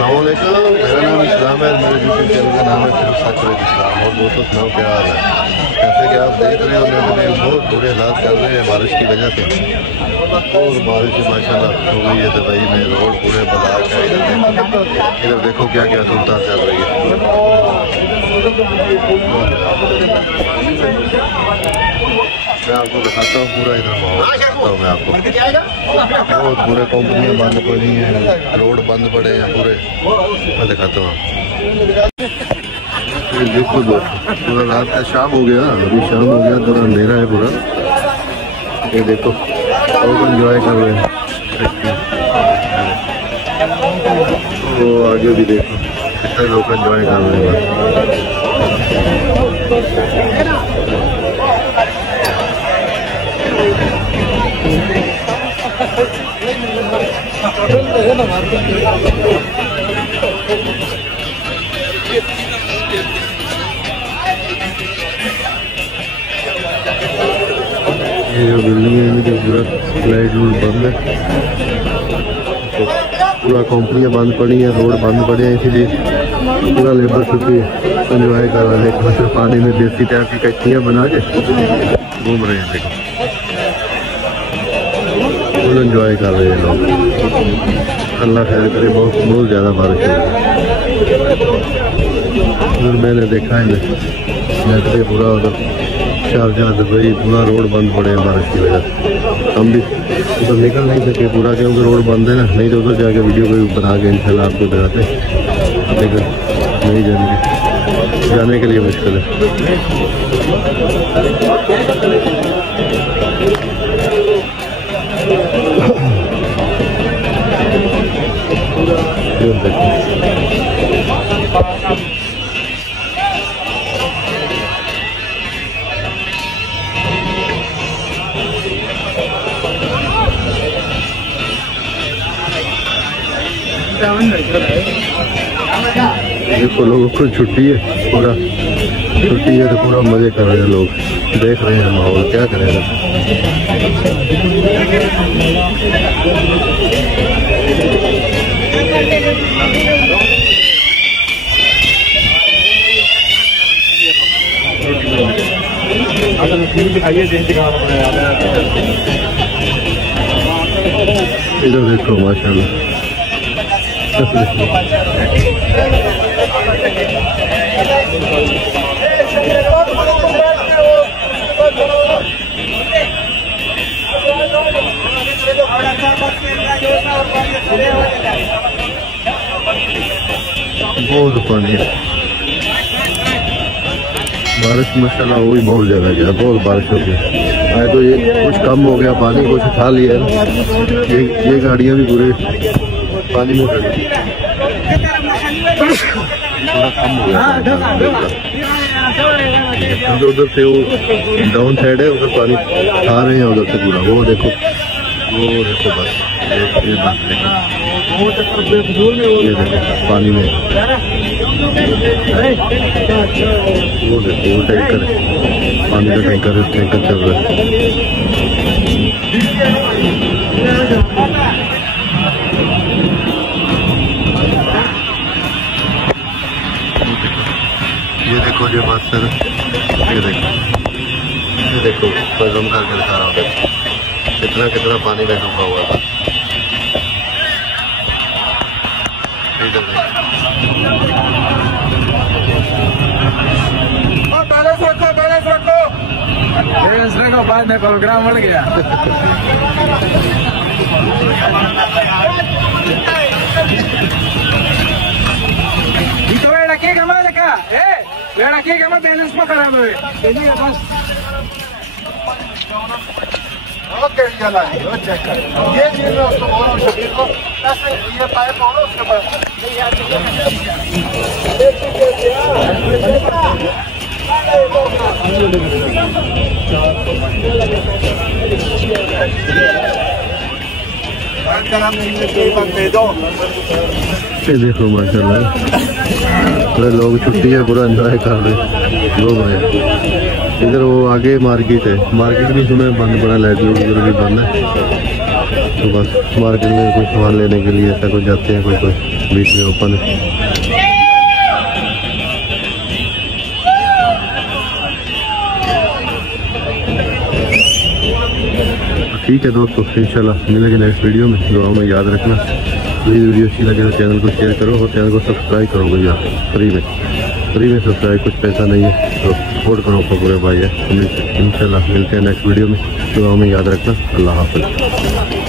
अस्सलामुअलैकुम, मेरा नाम इस्लाम है। मेरे यूट्यूब चैनल का नाम है सिर्फ सच और इस्लाम। और दोस्तों सुनाओ क्या हाल है। जैसे कि आप देख रहे हो बहुत बुरे हालात चल रहे हैं बारिश की वजह से। और बारिश माशाल्लाह हो गई है दुबई में, रोड पूरे ब्लॉक है। इधर देखो क्या क्या सुनता चल रही है। मैं आपको दिखाता हूँ पूरा इधर माहौल दिखाता हूँ मैं आपको। बहुत बुरे कंपनियाँ बंद पड़ी हैं, रोड बंद पड़े हैं पूरे। मैं दिखाता हूँ देखो पूरा रात का शाम हो गया, अभी शाम हो गया, थोड़ा अंधेरा है पूरा। ये देखो लोग एंजॉय कर रहे हैं। तो आगे भी देखो कितने लोग एंजॉय कर रहे हैं। ये जो बिल्डिंग है इनके पूरा लाइट रूट बंद है। तो पूरा कंपनियाँ बंद पड़ी हैं, रोड बंद पड़े हैं, इसीलिए पूरा लेबर छुट्टी एंजॉय कर रहा है। देखो पानी में देसी टाइप की कश्तियाँ बना के घूम रहे हैं। देखो फुल एंजॉय कर रहे हैं लोग। अल्लाह खैर करे, बहुत ज़्यादा बारिश है। उधर मैंने देखा है नेट पे पूरा उधर शारजाह दुबई पूरा रोड बंद पड़े हैं बारिश की वजह से। हम भी उधर निकल नहीं सके पूरा, क्योंकि रोड बंद है ना। नहीं तो उधर जाके वीडियो को बना के इंशाल्लाह आपको दिखाते, लेकिन नहीं जाने के लिए मुश्किल है। देखो लोगों को छुट्टी है, पूरा छुट्टी है तो पूरा मजे कर रहे हैं लोग। देख रहे हैं माहौल, क्या करेगा। इधर देखो माशाल्लाह बहुत पानी है। बारिश माशाल्लाह हो भी बहुत ज़्यादा गया, बहुत बारिश हो गई। आए तो ये कुछ कम हो गया पानी, कुछ उठा लिया है। ये गाड़ियाँ भी पूरे पानी में खड़ी, थोड़ा कम हो गया। उधर से वो डाउन साइड है, उधर पानी खा रहे हैं उधर से पूरा। वो देखो बस ये देखो पानी में। वो देखो वो टैंकर है, पानी का टैंकर चल रहा है। ये देखो जो बस सर, ये देखो बजम करके दिखा रहा हूँ कितना पानी में डूबा हुआ था। बैलेंस रखो बाद में प्रोग्राम बढ़ गया। बैलेंस में खराब हुए ओके चेक कर ये चीज में उसको बोलो शबीर को ये पाइप बोलो उसके पास देखो माशाल्लाह पूरे लोग छुट्टी है, पूरा एंजॉय कर रहे लोग हैं। इधर वो आगे मार्केट है, मार्केट भी सुना बंद पड़ा, लाइट उधर भी बंद है। तो बस मार्केट में कोई सामान लेने के लिए ऐसा कुछ जाते हैं, कोई बीच में ओपन है। ठीक है दोस्तों, इंशाल्लाह मिलेंगे नेक्स्ट वीडियो में। दुआओं में याद रखना। प्लीज़ वीडियो अच्छी लगे तो चैनल को शेयर करो और चैनल को सब्सक्राइब करो भैया, फ्री में सब्सक्राइब, कुछ पैसा नहीं है तो सपोर्ट करो पूरे भाई है। इंशाल्लाह मिलते हैं नेक्स्ट वीडियो में। दुआओं में याद रखना। अल्लाह हाफ़िज़।